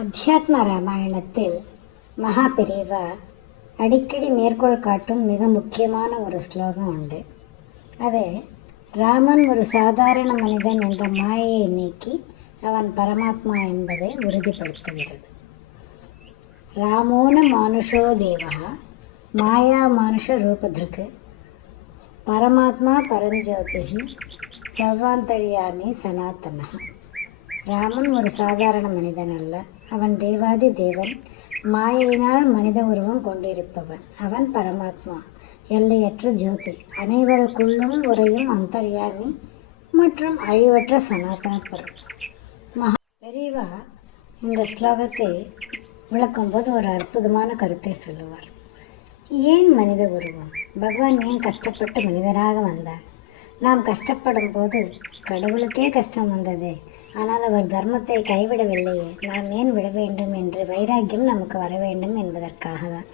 அத்தியாத்ம ராமாயணத்தில் மகாபெரிவா அடிக்கடி மேற்கோள் காட்டும் மிக முக்கியமான ஒரு ஸ்லோகம் உண்டு. அது ராமன் ஒரு சாதாரண மனிதன் என்ற மாயையை நீக்கி அவன் பரமாத்மா என்பதை உறுதிப்படுத்துகிறது. ராமோன மானுஷோ தேவா மாயா மானுஷ ரூபதிருக்கு பரமாத்மா பரஞ்சோதிகி சர்வாந்தர்யாமி சனாத்தனா. ராமன் ஒரு சாதாரண மனிதன் அல்ல, அவன் தேவாதி தேவன், மாயையினால் மனித உருவம் கொண்டிருப்பவன். அவன் பரமாத்மா, எல்லையற்ற ஜோதி, அனைவருக்குள்ளும் உறையும் அந்தர்யாமி மற்றும் அழிவற்ற சனாதன பொருள். பெரியவா இந்த ஸ்லோகத்தை விளக்கும்போது ஒரு அற்புதமான கருத்தை சொல்லுவார். ஏன் மனித உருவம்? பகவான் ஏன் கஷ்டப்பட்டு மனிதனாக வந்தார்? நாம் கஷ்டப்படும் போது கடவுளுக்கே கஷ்டம் வந்தது, ஆனால் அவர் தர்மத்தை கைவிடவில்லையே, நாம் ஏன் விட வேண்டும் என்று வைராக்கியம் நமக்கு வர வேண்டும் என்பதற்காக தான்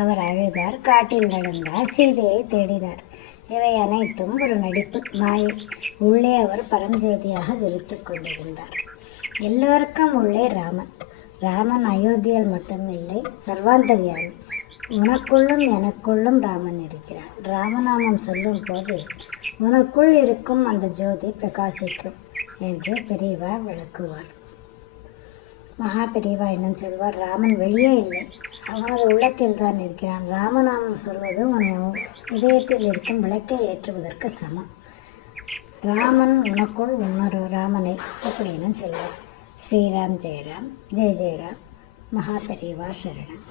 அவர் அழுதார், காட்டில் நடந்தார், சீதையை தேடினார். இவை அனைத்தும் ஒரு நடிப்பு, மாயை. உள்ளே அவர் பரஞ்சோதியாக ஜொலித்துக் கொண்டிருந்தார். எல்லோருக்கும் உள்ளே ராமன். ராமன் அயோத்தியில் மட்டுமில்லை, சர்வாந்தர்யாமி. உனக்குள்ளும் எனக்குள்ளும் ராமன் இருக்கிறான். ராமநாமம் சொல்லும் போது உனக்குள் இருக்கும் அந்த ஜோதி பிரகாசிக்கும் என்று பெரியவா விளக்குவார். மகா பெரியவா இன்னும் சொல்வார், ராமன் வெளியே இல்லை, அவனது உள்ளத்தில் தான் இருக்கிறான். ராமநாமம் சொல்வது உன இதயத்தில் இருக்கும் விளக்கை ஏற்றுவதற்கு சமம். ராமன் உனக்குள் இன்னொரு ராமனை அப்படின்னு சொல்வார். ஸ்ரீராம் ஜெயராம், ஜெய ஜெயராம். மகா பெரியவா சரணம்.